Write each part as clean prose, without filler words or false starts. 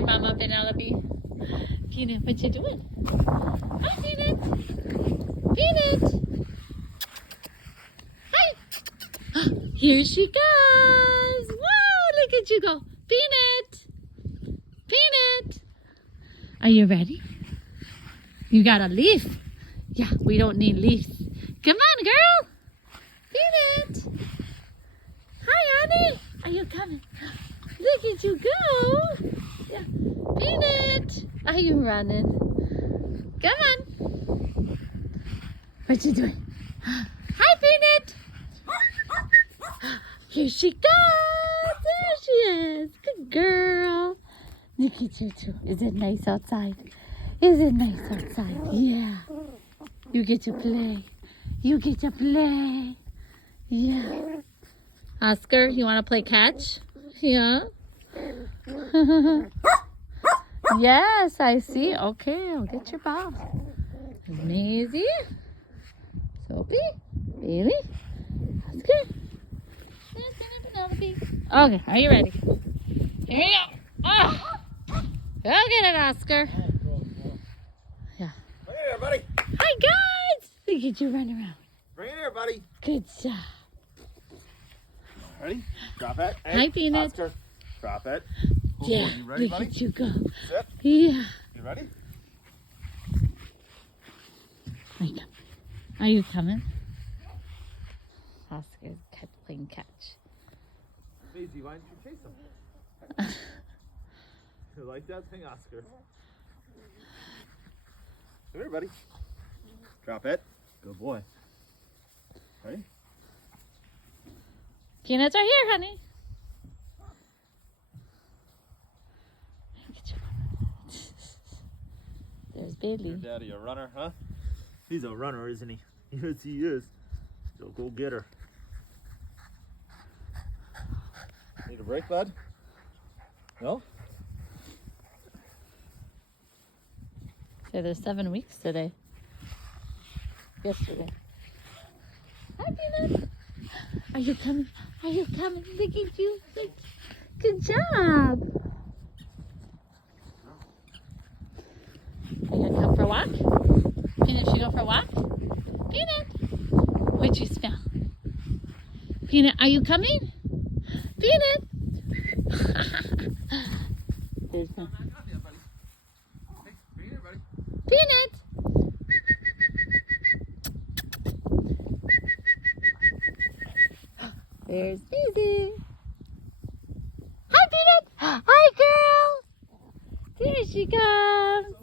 your mama, Penelope. Peanut, what you doing? Hi, Peanut. Peanut. Hi. Here she goes. Whoa, look at you go. Peanut. Peanut. Are you ready? You got a leaf. Yeah, we don't need leaves. Come on, girl. Peanut. Hi, honey. Are you coming? Look at you go. Yeah. Peanut. Are you running? Come on. What you doing? Hi, Peanut. Here she goes. There she is. Good girl. Look at you two. Is it nice outside? Is it nice outside? Yeah. You get to play. You get to play. Yeah. Oscar, you want to play catch? Yeah. Yes, I see. Okay, I'll get your ball. Maisie. Soapy. Bailey. Oscar. Penelope. Okay, are you ready? Here we go. Oh. Go get it, Oscar. Yeah. Bring it here, buddy. Hi, guys. Look at you run around. Bring it here, buddy. Good job. Ready? Drop it. Hey, Hi, Peanut. Oscar. Drop it. Yeah. You ready, Look buddy? at you go. Sit. Yeah. You ready? Are you coming? Oscar's playing catch. Maisie, why don't you chase him? You like that thing, Oscar? Come here, buddy. Drop it. Good boy. Ready? Peanuts are here, honey. There's Your Bailey. daddy a runner, huh? He's a runner, isn't he? Yes, he is. So go get her. Need a break, bud? No? So there's 7 weeks today. Yesterday. Hi, Peanut. Are you coming? Are you coming? Look at you. Good job. Are you gonna come for a walk? Peanut, should you go for a walk? Peanut. What'd you smell? Peanut, are you coming? Peanut. There's no. Peanut. There's Maisie. Hi, Peanut. Hi, girl. There she comes.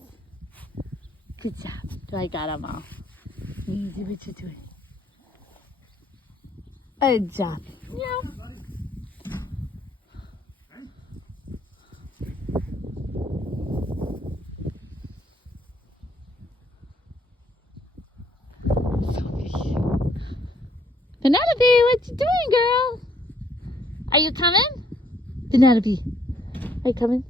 Good job. I got them all. Maisie, what you doing? Good job. Meow. Penelope, what you doing, girl? Are you coming? Penelope, are you coming?